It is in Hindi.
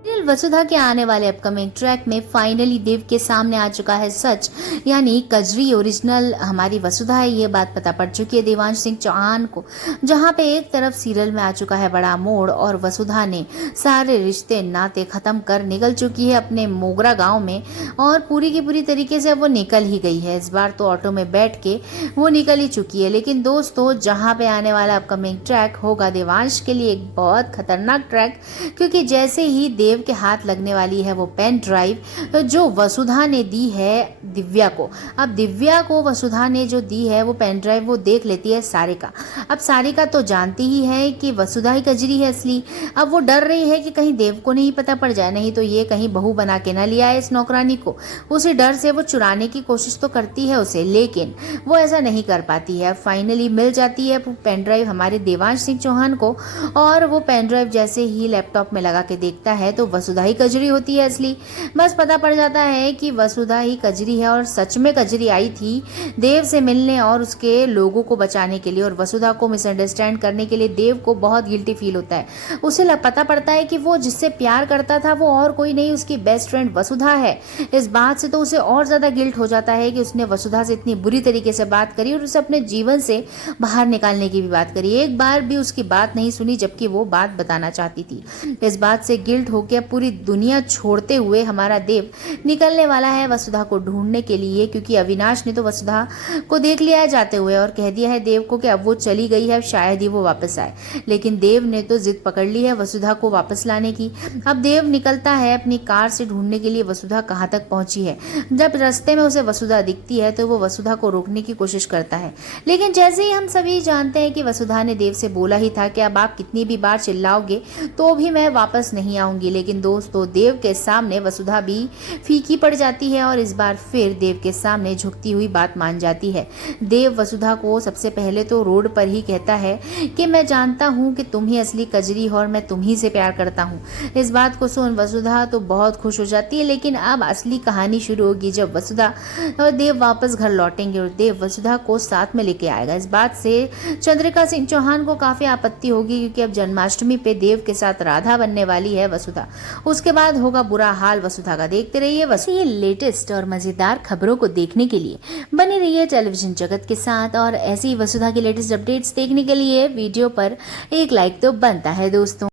सीरियल वसुधा के आने वाले अपकमिंग ट्रैक में फाइनली देव के सामने आ चुका है सच, यानी कजरी ओरिजिनल हमारी वसुधा है। ये बात पता पड़ चुकी है देवांश सिंह चौहान को, जहां पे एक तरफ सीरियल में आ चुका है बड़ा मोड़ और वसुधा ने सारे रिश्ते नाते खत्म कर निकल चुकी है अपने मोगरा गांव में, और पूरी की पूरी तरीके से वो निकल ही गई है। इस बार तो ऑटो में बैठ के वो निकल ही चुकी है। लेकिन दोस्तों, जहां पे आने वाला अपकमिंग ट्रैक होगा देवांश के लिए एक बहुत खतरनाक ट्रैक, क्योंकि जैसे ही देव के हाथ लगने वाली है वो पेन ड्राइव जो वसुधा ने दी है दिव्या को। अब दिव्या को वसुधा ने जो दी है वो पेन ड्राइव वो देख लेती है सारिका। अब सारिका तो जानती ही है कि वसुधा ही कजरी है असली। अब वो डर रही है कि कहीं देव को नहीं पता पड़ जाए, नहीं तो ये कहीं बहू बना के ना लिया है इस नौकरानी को। उसी डर से वो चुराने की कोशिश तो करती है उसे, लेकिन वो ऐसा नहीं कर पाती है। फाइनली मिल जाती है पेन ड्राइव हमारे देवांश सिंह चौहान को, और वो पेन ड्राइव जैसे ही लैपटॉप में लगा के देखता है तो वसुधा ही कजरी होती है असली। बस पता पड़ जाता है कि वसुधा ही कजरी है, और सच में कजरी आई थी देव से मिलने और उसके लोगों को बचाने के लिए, और वसुधा को मिसअंडरस्टैंड करने के लिए देव को बहुत गिल्टी फील होता है। उसे पता पड़ता है कि वो जिससे प्यार करता था वो और कोई नहीं, उसकी बेस्ट फ्रेंड वसुधा है। इस बात से तो उसे और ज्यादा गिल्ट हो जाता है कि उसने वसुधा से इतनी बुरी तरीके से बात करी और उसे अपने जीवन से बाहर निकालने की भी बात करी। एक बार भी उसकी बात नहीं सुनी, जबकि वो बात बताना चाहती थी। इस बात से गिल्ट होकर पूरी दुनिया छोड़ते हुए हमारा देव निकलने वाला है वसुधा को ढूंढने के लिए, क्योंकि अविनाश ने तो वसुधा को देख लिया है जाते हुए और कह दिया है देव को कि अब वो चली गई है, शायद ही वो वापस आए। लेकिन देव ने तो जिद पकड़ ली है वसुधा को वापस लाने की। अब देव निकलता है अपनी कार से ढूंढने के लिए वसुधा कहाँ तक पहुंची है। जब रास्ते में उसे वसुधा दिखती है तो वो वसुधा को रोकने की कोशिश करता है, लेकिन जैसे ही हम सभी जानते हैं कि वसुधा ने देव से बोला ही था कि अब आप कितनी भी बार चिल्लाओगे तो भी मैं वापस नहीं आऊंगी। लेकिन दोस्तों, देव के सामने वसुधा भी फीकी पड़ जाती है और इस बार फिर देव के सामने झुकती हुई बात मान जाती है। देव वसुधा को सबसे पहले तो रोड पर ही कहता है कि मैं जानता हूँ कि तुम ही असली कजरी हो और मैं तुम ही से प्यार करता हूँ। इस बात को सुन वसुधा तो बहुत खुश हो जाती है, लेकिन अब असली कहानी शुरू होगी जब वसुधा और देव वापस घर लौटेंगे और देव वसुधा को साथ में लेके आएगा। इस बात से चंद्रिका सिंह चौहान को काफी आपत्ति होगी, क्योंकि अब जन्माष्टमी पे देव के साथ राधा बनने वाली है वसुधा। उसके बाद होगा बुरा हाल वसुधा का। देखते रहिए ये लेटेस्ट और मजेदार खबरों को देखने के लिए बने रहिए टेलीविजन जगत के साथ, और ऐसी वसुधा की लेटेस्ट अपडेट्स देखने के लिए वीडियो पर एक लाइक तो बनता है दोस्तों।